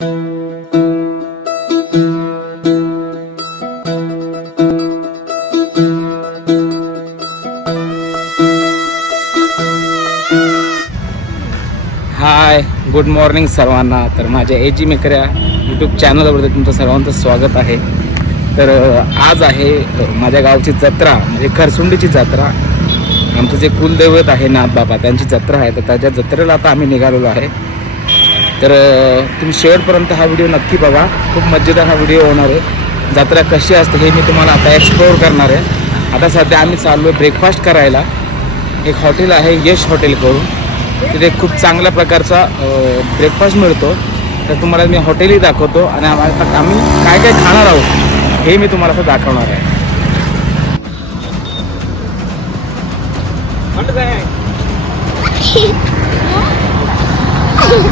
Hi good morning सर्वांना. तर माझ्या ए जी मेकर या यूट्यूब चॅनलवरती तुमचं सर्वांचं स्वागत आहे. तर आज आहे माझ्या गावची जत्रा म्हणजे खरसुंडीची जत्रा. आमचं जे कुलदैवत आहे नाथबाबा त्यांची जत्रा आहे. तर त्याच्या जत्रेला आता आम्ही निघालेलो आहे. तर तुम्ही शेवटपर्यंत हा व्हिडिओ नक्की बघा. खूप मजेदार हा व्हिडिओ होणार आहे. जत्रा कशी असते हे मी तुम्हाला आता एक्सप्लोअर करणार आहे. आता सध्या आम्ही चाललो आहे ब्रेकफास्ट करायला. एक हॉटेल आहे यश हॉटेल करून तिथे खूप चांगल्या प्रकारचा ब्रेकफास्ट मिळतो. तर तुम्हाला मी हॉटेलही दाखवतो आणि आम्हाला आम्ही काय काय खाणार आहोत हे मी तुम्हाला असं दाखवणार आहे?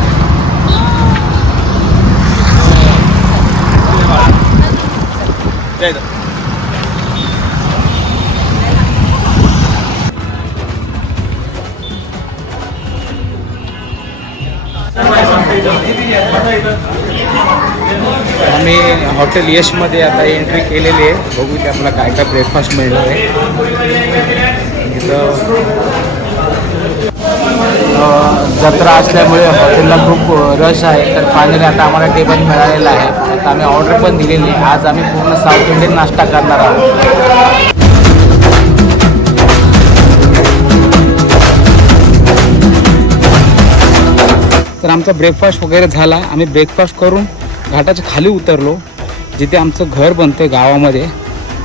आम्ही हॉटेल यशमध्ये आता एंट्री केलेली आहे. बघू ते आपल्याला काय काय ब्रेकफास्ट मिळणार आहे. इथं जत्रा असल्यामुळे हॉटेलला खूप रश आहे. तर फायनली आता आम्हाला टेबल मिळालेलं आहे. आता आम्ही ऑर्डर पण दिलेली आहे. आज आम्ही पूर्ण साऊथ इंडियन नाश्ता करणार आहोत. तर आमचा ब्रेकफास्ट वगैरे झाला. आम्ही ब्रेकफास्ट करून घाटाच्या खाली उतरलो. जिथे आमचं घर बनतं गावामध्ये.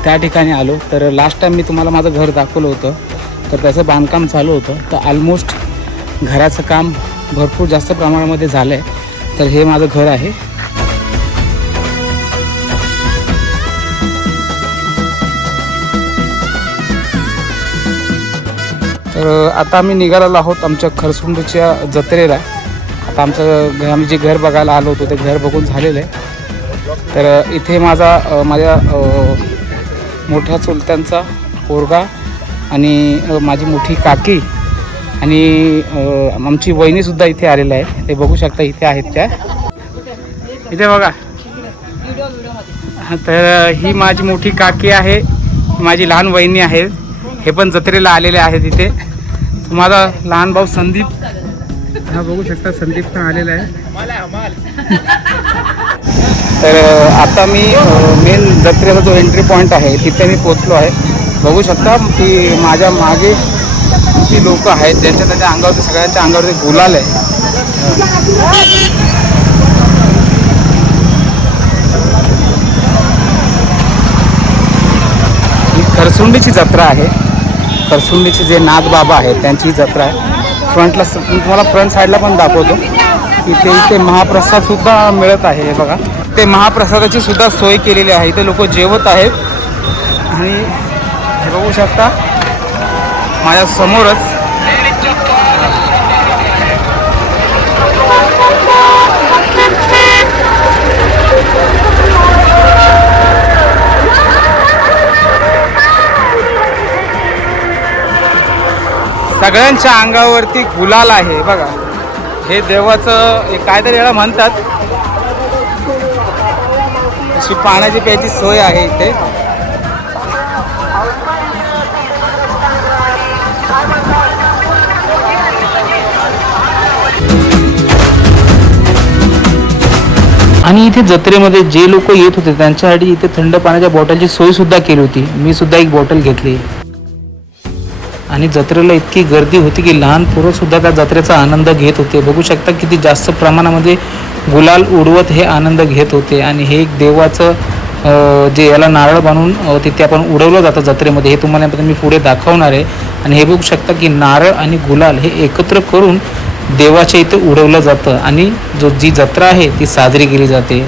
त्या ठिकाणी आलो. तर लास्ट टाईम मी तुम्हाला माझं घर दाखवलं होतं. तर त्याचं बांधकाम चालू होतं. तर ऑलमोस्ट घराचं काम भरपूर जास्त प्रमाणामध्ये झालं आहे तर हे माझं घर आहे. तर आता आम्ही निघालेलो आहोत आमच्या खरसुंडच्या जत्रेला. आता आमचं घर आम्ही जे घर बघायला आलो होतो ते घर बघून झालेलं आहे. तर इथे माझा माझ्या मोठ्या चुलत्यांचा पोरगा आणि माझी मोठी काकी आणि आमची वहिनीसुद्धा इथे आलेल्या आहे ते बघू शकता इथे आहेत त्या. इथे बघा. तर ही माझी मोठी काकी आहे. माझी लहान वहिनी आहे. हे पण जत्रेला आलेले आहेत इथे. माझा लहान भाऊ संदीप. हा बघू शकता संदीप पण आलेला आहे. तर आता मी मेन जत्रेचा जो एंट्री पॉईंट आहे तिथे मी पोचलो आहे. बघू शकता की माझ्या मागे किती लोक आहेत ज्यांच्या त्यांच्या अंगावरती सगळ्यांच्या अंगावरती गुलाल आहे. ही खरसुंडीची जत्रा आहे. खरसुंडीचे जे नागबाबा आहेत त्यांची जत्रा आहे. फ्रंटला मी तुम्हाला फ्रंट साईडला पण दाखवतो. इथे इथे महाप्रसाद सुद्धा मिळत आहे हे बघा. ते महाप्रसादाची सुद्धा सोय केलेली आहे. इथे लोक जेवत आहेत. आणि हे बघू शकता माझ्या समोरच सगळ्यांच्या अंगावरती गुलाल आहे बघा. हे देवाचं हे काहीतरी याला म्हणतात. अशी पाण्याची प्यायची सोय आहे इथे. आणि इथे जत्रेमध्ये जे लोक येत होते त्यांच्यासाठी इथे थंड पाण्याच्या बॉटलची सोय सुद्धा केली होती. मी सुद्धा एक बॉटल घेतली. आणि जत्रेला इतकी गर्दी होती की लहान पोरं सुद्धा त्या जत्रेचा आनंद घेत होते. बघू शकता किती जास्त प्रमाणामध्ये गुलाल उडवत हे आनंद घेत होते. आणि हे एक देवाचं जे याला नारळ बांधून तिथे आपण उडवलं जातं जत्रेमध्ये. हे तुम्हाला मी पुढे दाखवणार आहे. आणि हे बघू शकता की नारळ आणि गुलाल हे एकत्र करून देवाच्या इथं उडवलं जातं आणि जो जी जत्रा आहे ती साजरी केली जाते.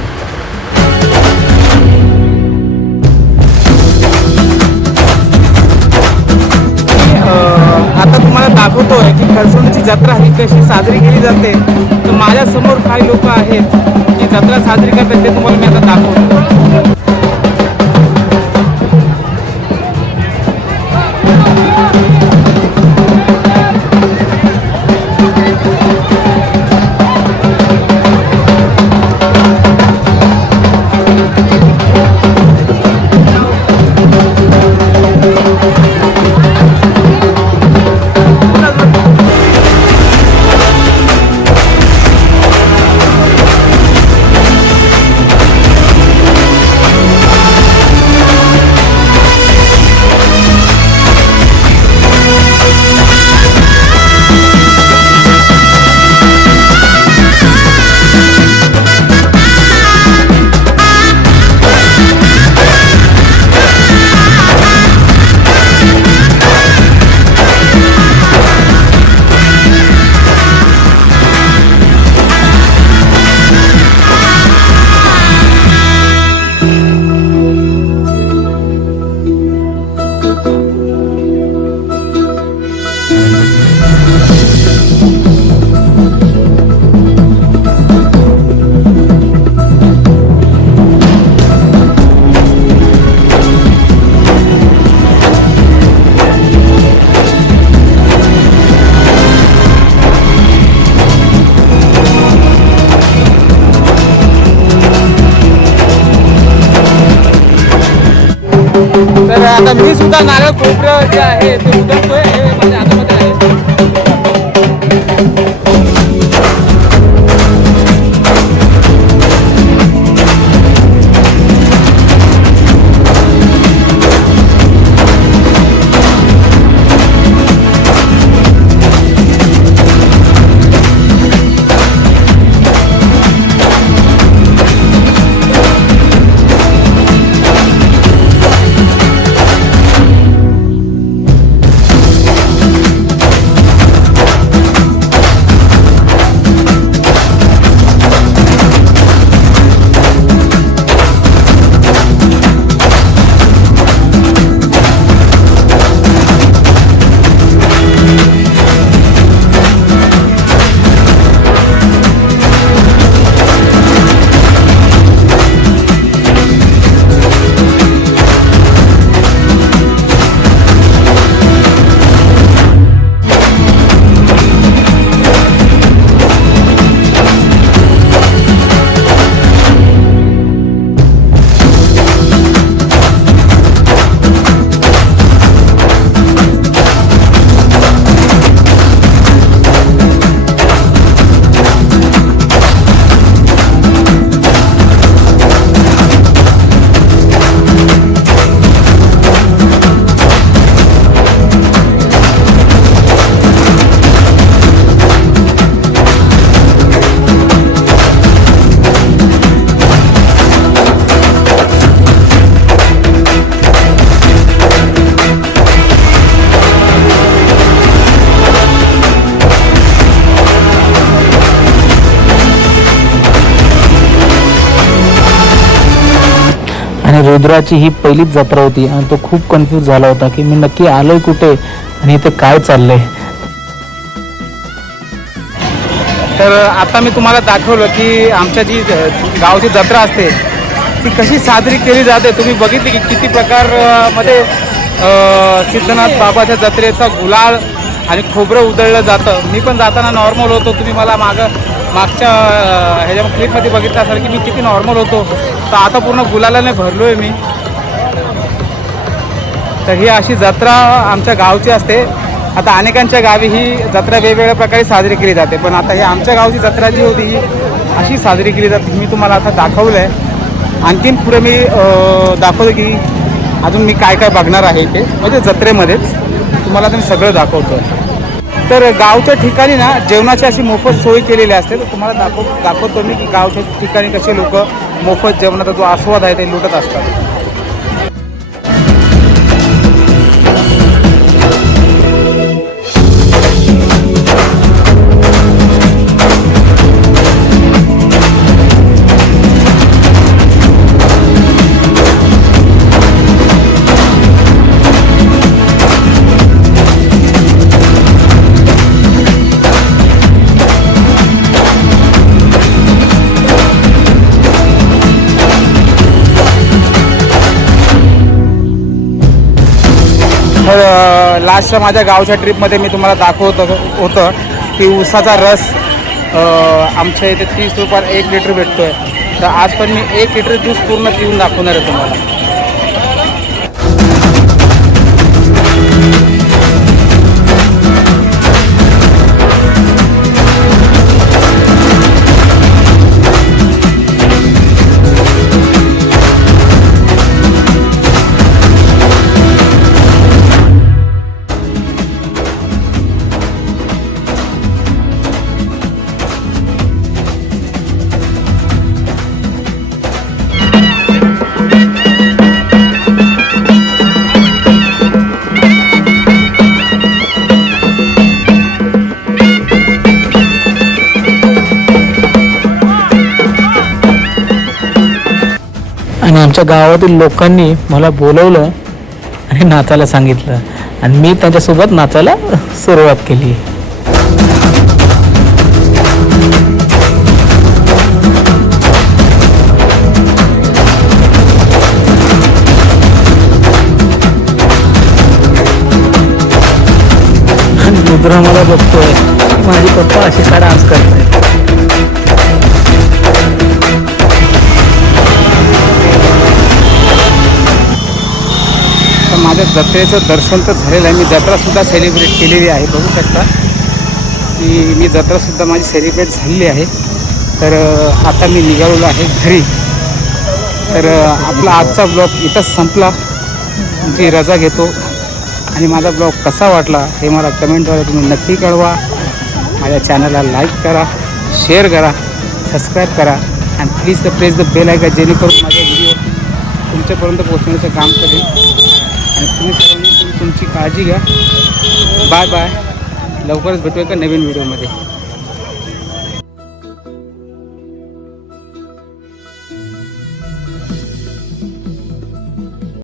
आता तुम्हाला दाखवतोय की खरसुंडीची जत्रा ही कशी साजरी केली जाते. तर माझ्यासमोर काही लोक आहेत की जत्रा साजरी करतात ते तुम्हाला मी आता दाखवतो. आता मी सुद्धा नारळ खोबरं जे आहे ते उतरतोय हे माझ्या आणि रुद्राची ही पहिलीच जत्रा होती आणि तो खूप कन्फ्यूज झाला होता की मी नक्की आलोय कुठे आणि इथे काय चाललंय. तर आता मी तुम्हाला दाखवलं की आमच्या जी गावची जत्रा असते ती कशी साजरी केली जाते. तुम्ही बघितली की किती प्रकारमध्ये सिद्धनाथ बाबाच्या जत्रेचा गुलाल आणि खोबरं उधळलं जातं. मी पण जाताना नॉर्मल होतो. तुम्ही मला मागं मागच्या ह्याच्या क्लिपमध्ये बघितलं असेल की मी किती नॉर्मल होतो. तर आता पूर्ण गुलालाने भरलो आहे मी. तर ही अशी जत्रा आमच्या गावची असते. आता अनेकांच्या गावी ही जत्रा वेगवेगळ्या प्रकारे साजरी केली जाते. पण आता ही आमच्या गावची जत्रा जी होती ही अशी साजरी केली जाते. मी तुम्हाला आता दाखवलं आहे आणखीन पुढे मी दाखवतो की अजून मी काय काय बघणार आहे ते म्हणजे जत्रेमध्येच. तुम्हाला आता मी सगळं दाखवतो. तर गावच्या ठिकाणी ना जेवणाची अशी मोफत सोय केलेली असते. तर तुम्हाला दाखव दाखवतो मी की गावच्या ठिकाणी कसे लोक मोफत जेवणाचा जो आस्वाद आहे ते लुटत असतात. लास्टच्या माझ्या गावच्या ट्रिपमध्ये मी तुम्हाला दाखवत होतं की ऊसाचा रस आमच्या इथे तीस रुपयात एक लिटर भेटतो आहे तर आज पण मी एक लिटर ज्यूस पूर्ण पिऊन दाखवणार आहे तुम्हाला. आमच्या गावातील लोकांनी मला बोलवलं आणि नाचायला सांगितलं. आणि मी त्यांच्यासोबत नाचायला सुरुवात केली. मुद्रा रुद्र मला बघतोय माझे पप्पा असे का डान्स करतायत? माझ्या जत्रेचं दर्शन तर झालेलं आहे. मी जत्रासुद्धा सेलिब्रेट केलेली आहे. बघू शकता. की मी जत्रासुद्धा माझी सेलिब्रेट झालेली आहे. तर आता मी निघालेलो आहे घरी. तर आपला आजचा ब्लॉग इथंच संपला. तुमची रजा घेतो. आणि माझा ब्लॉग कसा वाटला हे मला कमेंटद्वारे तुम्ही नक्की कळवा. माझ्या चॅनलला लाईक करा शेअर करा सबस्क्राईब करा. आणि please the press the bell आहे का जेणेकरून माझा व्हिडिओ तुमच्यापर्यंत पोहोचण्याचं काम करेल. तुम्ही सर्वांनी तुमची काळजी घ्या. Bye bye. लवकरच भेटूया का नवीन व्हिडिओमध्ये.